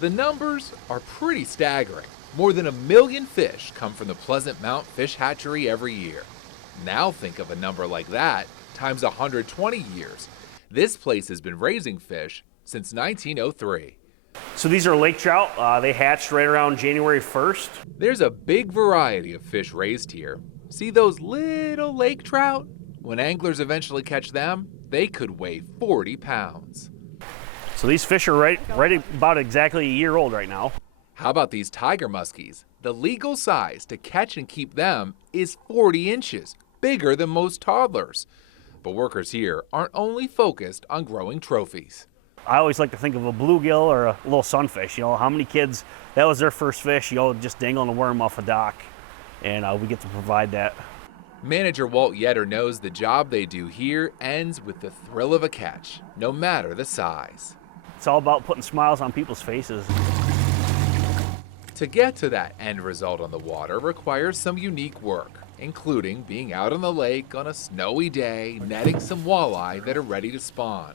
The numbers are pretty staggering. More than 1 million fish come from the Pleasant Mount Fish Hatchery every year. Now think of a number like that times 120 years. This place has been raising fish since 1903. So these are lake trout. They hatched right around January 1st. There's a big variety of fish raised here. See those little lake trout? When anglers eventually catch them, they could weigh 40 pounds. So these fish are right about exactly a year old right now. How about these tiger muskies? The legal size to catch and keep them is 40 inches, bigger than most toddlers. But workers here aren't only focused on growing trophies. I always like to think of a bluegill or a little sunfish. You know, how many kids, that was their first fish, just dangling a worm off a dock. And we get to provide that. Manager Walt Yetter knows the job they do here ends with the thrill of a catch, no matter the size. It's all about putting smiles on people's faces. To get to that end result on the water requires some unique work, including being out on the lake on a snowy day, netting some walleye that are ready to spawn.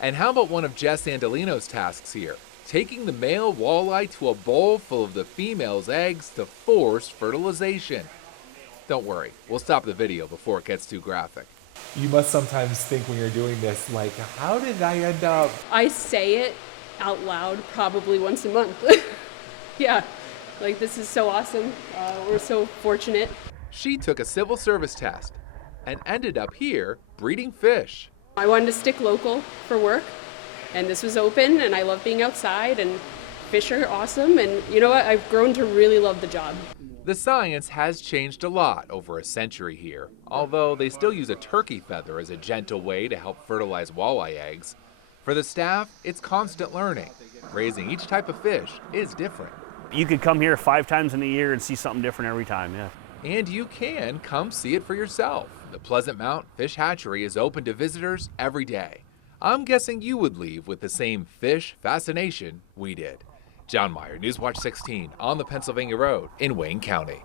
And how about one of Jess Andolino's tasks here? Taking the male walleye to a bowl full of the female's eggs to force fertilization. Don't worry, we'll stop the video before it gets too graphic. You must sometimes think when you're doing this, like, how did I end up? I say it out loud probably once a month. Yeah, like this is so awesome. We're so fortunate. She took a civil service test and ended up here breeding fish. I wanted to stick local for work, and this was open, and I love being outside, and fish are awesome, and you know what? I've grown to really love the job. The science has changed a lot over a century here, although they still use a turkey feather as a gentle way to help fertilize walleye eggs. For the staff, it's constant learning. Raising each type of fish is different. You could come here 5 times in a year and see something different every time, yeah. And you can come see it for yourself. The Pleasant Mount Fish Hatchery is open to visitors every day. I'm guessing you would leave with the same fish fascination we did. John Meyer, Newswatch 16 on the Pennsylvania Road in Wayne County.